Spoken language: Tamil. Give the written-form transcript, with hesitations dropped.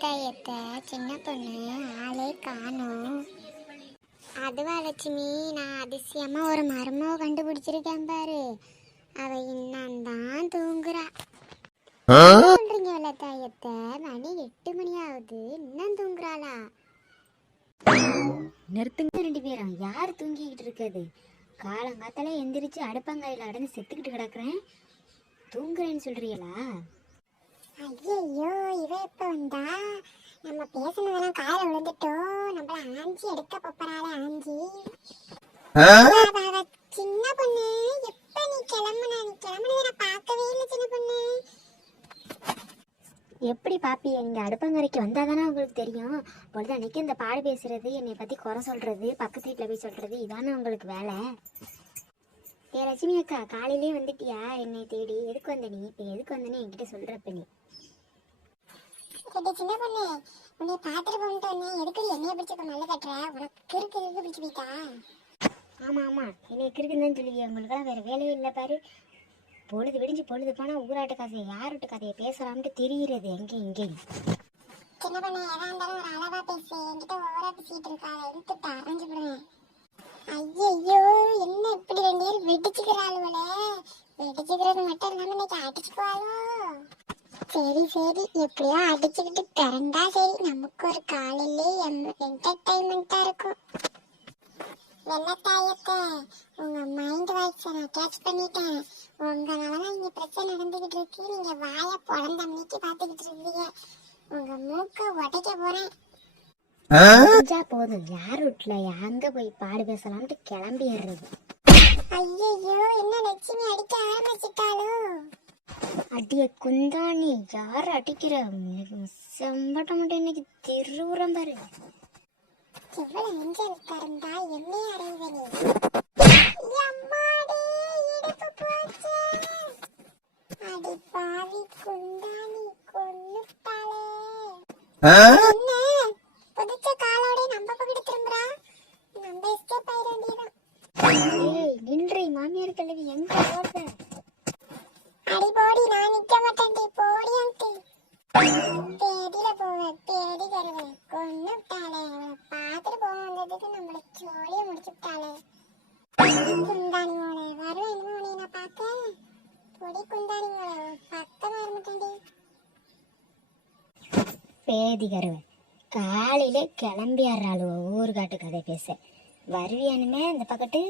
தாயத்தை சின்ன பொண்ணு ஆளே காணோம். அதுவா லட்சுமி, நான் அதிசயமா ஒரு மர்மம் கண்டுபிடிச்சிருக்கேன் பாரு. அவ இன்னும் தூங்குறா. சொல்றீங்க தாயத்தை, மணி 8 மணி ஆகுது, இன்னும் தூங்குறாளா? நிறுத்துங்க ரெண்டு பேரும். யார் தூங்கிக்கிட்டு இருக்குது? காலங்காத்தால எந்திரிச்சு அடுப்பங்காயில அடந்து செத்துக்கிட்டு கிடக்குறேன், தூங்குறேன்னு சொல்றீங்களா? ஐயோ, இவ எப்ப வந்தா? நம்ம பேசினதெல்லாம் கால விழுந்துட்டோம். நம்மள ஆஞ்சி எடுக்க போறாளே ஆஞ்சி. சின்ன பொண்ணு, எப்ப நீ கிளம்புன? நீ கிளம்புனத நான் பார்க்கவே இல்லை சின்ன பொண்ணு. எப்படி பாப்பி, நீங்க அடுப்பங்கரைக்கு வந்தாதானே உங்களுக்கு தெரியும். பொழுது அன்னைக்கு இந்த பாடு பேசுறது, என்னை பத்தி குறை சொல்றது, பக்கத்து வீட்டுல போய் சொல்றது, இதானே உங்களுக்கு வேலை. ஏ லட்சுமி அக்கா, காலையிலேயே வந்துட்டியா என்னை தேடி? எதுக்கு வந்த நீ? இப்ப எதுக்கு வந்தேன்னு என்கிட்ட சொல்றப்ப நீ? சின்ன பொண்ணு, உன்னை பாத்துட்டு போட்டு வந்தேன். எதுக்கு என்னைய பிடிச்ச நல்ல கட்டுற? உனக்கு கிறுக்கு பிடிச்சு போயிட்டா? ஆமா ஆமா, என்னை கிறுக்குன்னு சொல்லுவீங்க. உங்களுக்கெல்லாம் வேற வேலையே இல்லை பாரு. பொழுது விடிஞ்சு பொழுது போனா ஊராட்டு கதையை யாருட்டு கதையை பேசலாம்ட்டு தெரிகிறது எங்கேயும் இங்கேயும். சின்ன பொண்ணு, எதா இருந்தாலும் ஒரு அளவா பேசு. என்கிட்ட ஓவரா பேசிட்டு இருக்கா, எடுத்துட்டு அரைஞ்சு விடுவேன். ஐயோ, என்ன இப்படி ரெண்டு பேரும் வெடிச்சுக்கிறாளுவலே? வெடிச்சுக்கிறது மட்டும் இல்லாம இன்னைக்கு அடிச்சுக்குவாளோ? சரி சரி, எப்படியோ அடிச்சுக்கிட்டு பிறந்தா சரி. நமக்கு ஒரு காலையிலே என்டர்டைன்மெண்டா இருக்கும். வெள்ளத்தாயத்தை, உங்க மைண்ட் வாய்ஸை நான் கேட்ச் பண்ணிட்டேன். உங்களாலதான் இங்க பிரச்சனை நடந்துகிட்டு இருக்கு. நீங்க வாய பொழந்த மணிக்கு பாத்துக்கிட்டு இருக்கீங்க. உங்க மூக்க உடைக்க போறேன். போதும், யார் வீட்டுல அங்க போய் பாடு பேசலாம்ட்டு கிளம்பி ஏறுறது. ஐயோ, என்ன லட்சுமி அடிக்க ஆரம்பிச்சுட்டாலோ? அடிய குந்தாணி, யார் அடிக்கிற? செம்பட்ட மட்டும் இன்னைக்கு திருவுறம் பாரு. எவ்வளவு நெஞ்சல் கறந்தா எம்மையை அடைவனே. அடி பாவி குந்தாணி, கொன்னுட்டாளே. என்ன புதிச்ச காலோட நம்ம பக்கம் திரும்புறா? நம்ம எஸ்கேப் ஆயிட வேண்டியதான். ஏய் நின்றி, மாமியார் கிழவி எங்க ஓடுற? அடி போடி, நான் நிக்க மாட்டேன்டி, போடி அங்கு. பேடியில போவேன், பேடி தருவேன். கொன்னுட்டாளே, அவளை பாத்துட்டு போக வந்ததுக்கு நம்மள சோழிய முடிச்சுட்டாளே. குந்தாணி மோளை வருவேன், என்ன மணி நான் பார்க்க. பொடி குந்தாணி மோளை பக்கமா இருந்துட்டேன்டி. பேதி கருவ காலையில கிளம்பி ஆடுறாளுவ ஊர்காட்டு கதை பேச. வருவியானுமே அந்த பக்கத்து?